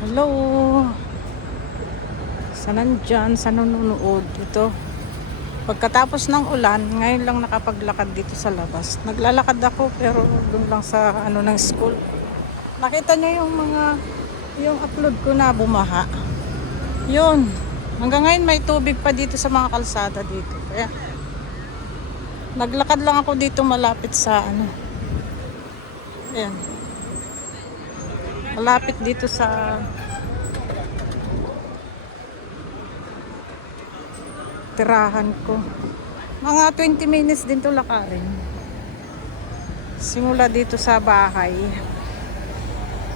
Hello. Sa nandyan, sa nanonood dito. Pagkatapos ng ulan, ngayon lang nakapaglakad dito sa labas. Naglalakad ako pero doon lang sa ng school. Nakita niyo yung upload ko na bumaha. Yun. Hanggang ngayon may tubig pa dito sa mga kalsada dito. Kaya naglakad lang ako dito malapit sa Ayan. Malapit dito sa tirahan ko. Mga 20 minutes din to lakarin. Simula dito sa bahay.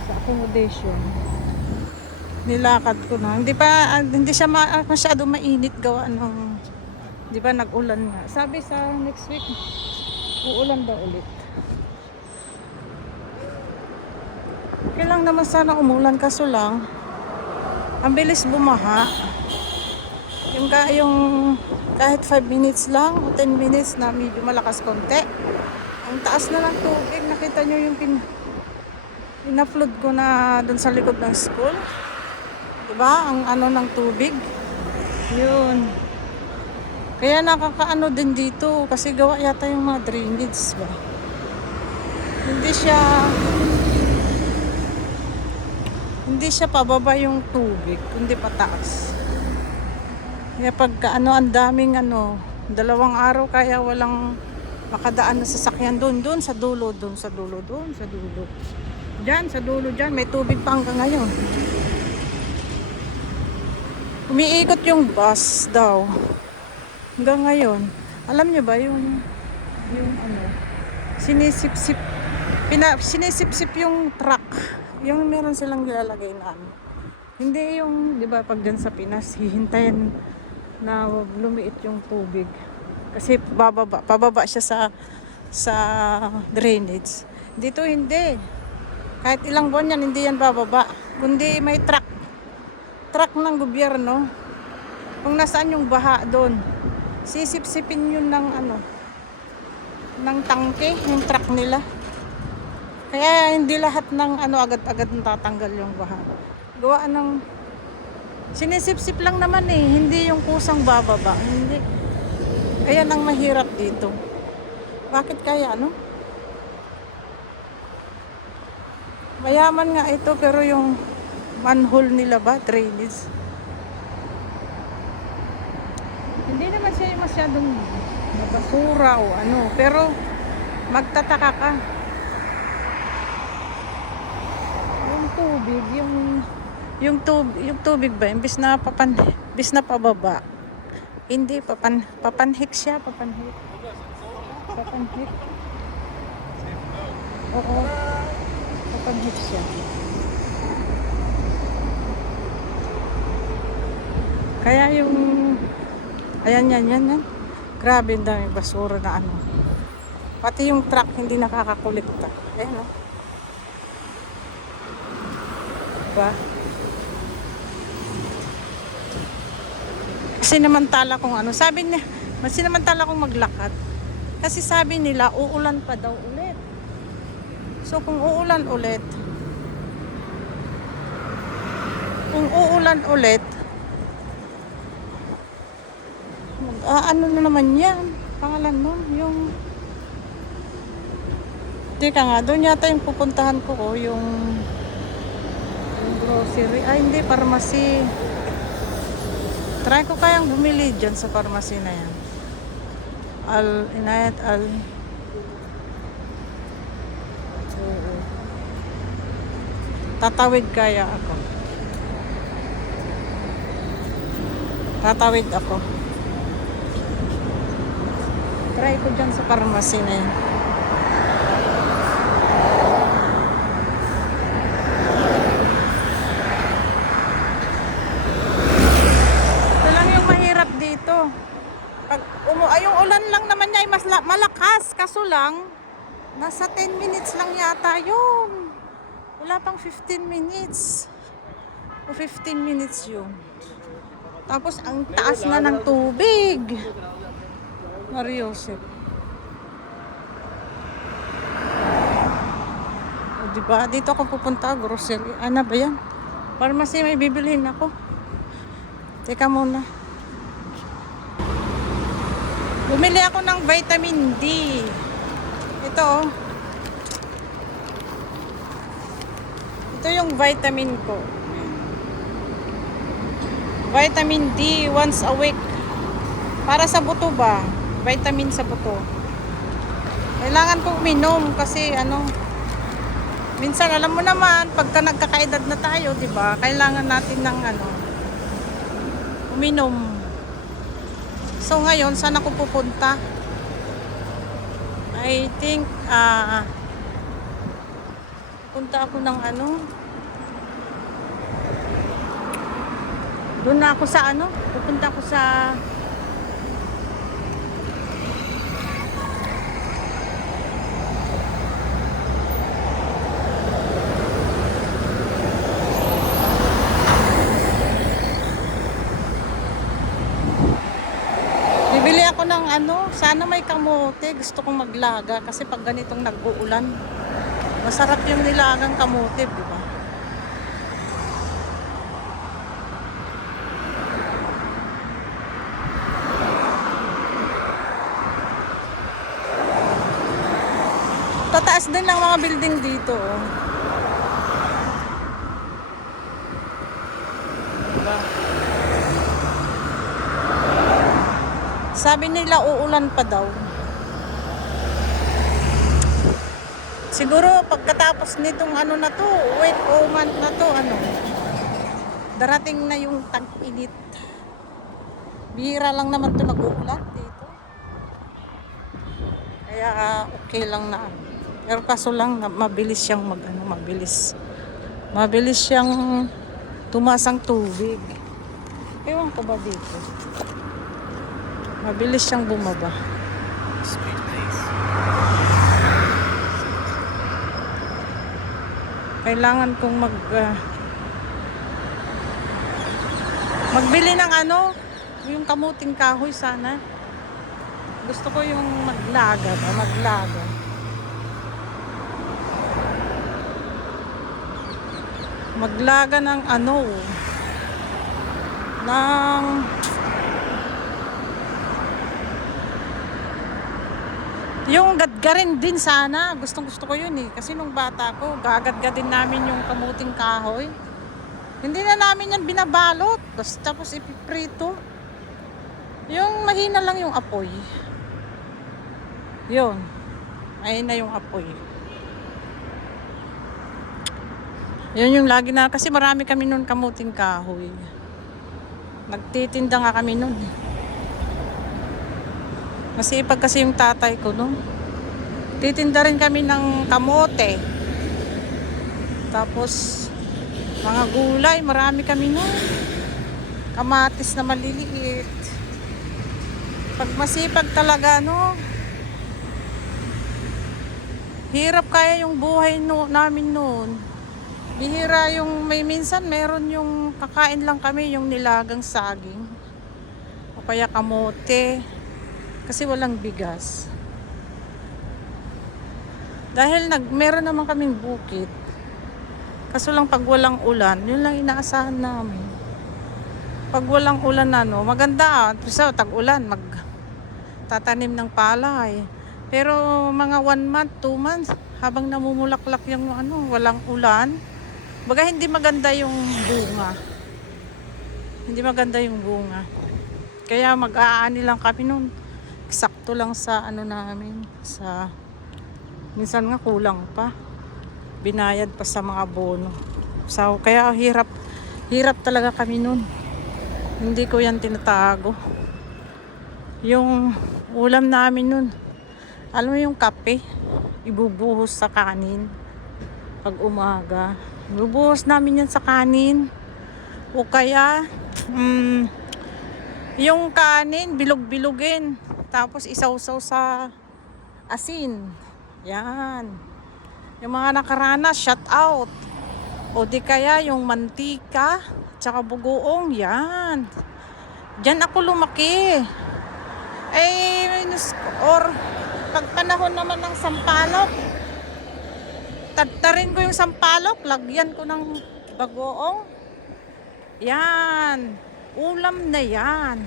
Sa accommodation. Nilakad ko na. Hindi siya masyado mainit gawa ng, di ba nag-ulan nga. Sabi sa next week, uulan daw ulit. Okay lang naman sana umulan kaso lang, ang bilis bumaha. Yung kahit 5 minutes lang o 10 minutes na medyo malakas konti. Ang taas na ng tubig. Nakita nyo yung in-upload ko na dun sa likod ng school. Diba? Ang ng tubig. Yun. Kaya nakakaano din dito. Kasi gawa yata yung mga drainage ba. Hindi siya pababa yung tubig. Kundi pataas. Kaya pagka ang daming 2 araw kaya walang makadaan na sasakyan doon sa dulo. Diyan, sa dulo dyan. May tubig pa hanggang ngayon. Umiikot yung bus daw. Hanggang ngayon. Alam niyo ba yung sinisip-sip yung truck. Yung meron silang nilalagay na Hindi yung, di ba, pag dyan sa Pinas, hihintayin na lumiit yung tubig. Kasi pababa siya sa drainage. Dito hindi. Kahit ilang buwan yan, hindi yan bababa. Kundi may truck ng gobyerno. Kung nasaan yung baha doon, sisip-sipin yun ng tangke, yung truck nila. Kaya hindi lahat ng agad-agad natatanggal yung baha. Gawa ng sinisip-sip lang naman hindi yung kusang bababa. Hindi. Ayan ang mahirap dito. Bakit kaya Mayaman nga ito pero yung manhole nila ba, drainage. Hindi naman siya masyadong basura o pero magtataka ka. Yung tubig ba imbis na pababa, hindi papanhik siya. Papanhik. Oo, papanhik siya. Kaya yan, grabe ang daming basura na pati yung truck hindi nakakakolekta. Ayan diba? Sinamantala kong maglakad. Kasi sabi nila, uulan pa daw ulit. So kung uulan ulit, na naman yan? Pangalan mo? Yung teka nga, doon yata yung pupuntahan ko, yung grocery. Hindi, pharmacy. Try ko kayang bumili dyan sa pharmacy na yan. Inayat Oo. Tatawid ako. Try ko dyan sa pharmacy na yan. Yung ulan lang naman niya ay mas malakas, kaso lang nasa 10 minutes lang yata yun. Wala pang 15 minutes o 15 minutes yun. Tapos ang taas na ng tubig. Mariosep. Diba? Dito ako pupunta, grocery. Ano ba yan? Pharmacy, may bibilhin ako. Teka muna. Bumili ako ng vitamin D. Ito oh. Ito yung vitamin ko. Vitamin D once a week. Para sa buto ba? Vitamin sa buto. Kailangan kong minom kasi minsan alam mo naman pagka nagkakaedad na tayo, 'di ba? Kailangan natin ng uminom. So ngayon, saan ako pupunta? I think punta ako ng doon na ako sa pupunta ako sa bibili ako ng sana may kamote. Gusto kong maglaga kasi pag ganitong nag-uulan, masarap yung nilagang kamote, di ba? Tataas din lang mga building dito, oh. Diba? Sabi nila uulan pa daw. Siguro pagkatapos nitong na to, wait, month na to, darating na yung tag-init. Bihira lang naman to nag-uulan dito. Kaya okay lang na. Pero kaso lang mabilis siyang mabilis siyang tumaas ang tubig. Ewan ko ba dito. Mabilis siyang bumaba. Kailangan kong magbili ng yung kamuting kahoy sana. Gusto ko yung maglaga. Maglaga ng yung gadgarin din sana. Gusto ko yun eh. Kasi nung bata ko, gagadgadin namin yung kamuting kahoy. Hindi na namin yan binabalot. Tapos ipiprito. Yung mahina lang yung apoy. Yun. Mahina yung apoy. Yun yung lagi na. Kasi marami kami nun kamuting kahoy. Nagtitinda nga kami nun. Masipag kasi yung tatay ko nun. Titinda rin kami ng kamote. Tapos mga gulay, marami kami nun. Kamatis na maliliit. Pag masipag talaga, hirap kaya yung buhay namin noon. Bihira yung minsan meron yung kakain lang kami yung nilagang saging. O kaya kamote. Kasi walang bigas. Dahil meron naman kaming bukid. Kaso lang pag walang ulan, yun lang inaasahan namin. Pag walang ulan maganda. So, tag-ulan, tatanim ng palay. Pero mga 1 month, 2 months, habang namumulaklak yung walang ulan, baga hindi maganda yung bunga. Hindi maganda yung bunga. Kaya mag-aani lang kami nun. Sakto lang sa namin. Minsan nga kulang pa. Binayad pa sa mga bono. So, kaya hirap talaga kami nun. Hindi ko yan tinatago. Yung ulam namin nun, alam mo yung kape, ibubuhos sa kanin pag umaga. Ibubuhos namin yan sa kanin. O kaya yung kanin bilog-bilugin, tapos isawsaw sa asin. Yan. Yung mga nakaranas, shout out. O di kaya yung mantika tsaka bugoong, yan. Diyan ako lumaki. Or pag panahon naman ng sampalok, tadtarin ko yung sampalok, lagyan ko ng bagoong. Yan. Ulam na yan.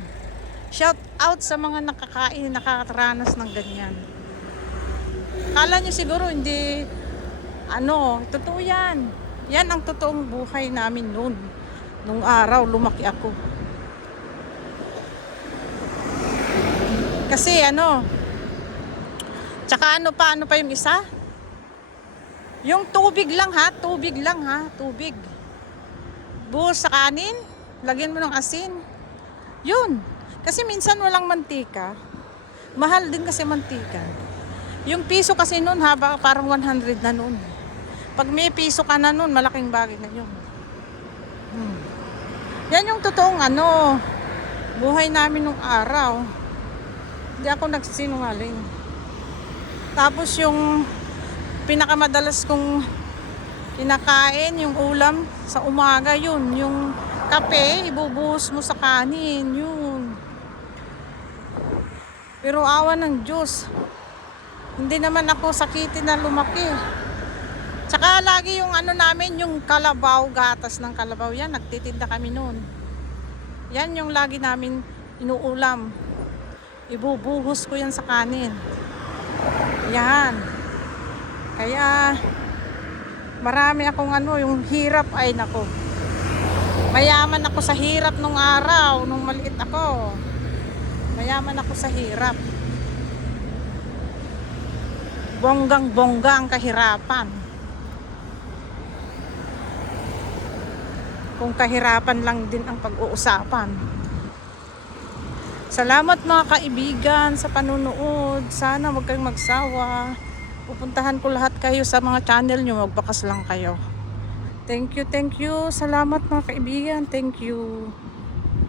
Shout out sa mga nakakain, nakakaranas ng ganyan. Kala nyo siguro hindi, totoo yan. Yan ang totoong buhay namin noon. Nung araw, lumaki ako. Kasi tsaka ano pa yung isa? Yung tubig lang ha, tubig. Buhos sa kanin, lagyan mo ng asin. Yun. Kasi minsan walang mantika. Mahal din kasi mantika. Yung piso kasi noon parang 100 na noon. Pag may piso ka na noon, malaking bagay na yun. Yan yung totoong buhay namin nung araw. Hindi ako nagsinungaling. Tapos yung pinakamadalas kong kinakain, yung ulam sa umaga, yun. Yung kape, ibubuhos mo sa kanin, yun. Pero awa ng Diyos, hindi naman ako sakitin na lumaki. Tsaka lagi yung namin, yung kalabaw, gatas ng kalabaw, yan, nagtitinda kami noon. Yan yung lagi namin inuulam. Ibubuhos ko yan sa kanin. Yan. Kaya marami akong yung hirap ay nako. Mayaman ako sa hirap nung araw, nung maliit ako. Mayaman ako sa hirap. Bonggang-bonggang kahirapan. Kung kahirapan lang din ang pag-uusapan. Salamat mga kaibigan sa panunood. Sana wag kayong magsawa. Pupuntahan ko lahat kayo sa mga channel nyo. Magbakas lang kayo. Thank you. Salamat mga kaibigan. Thank you.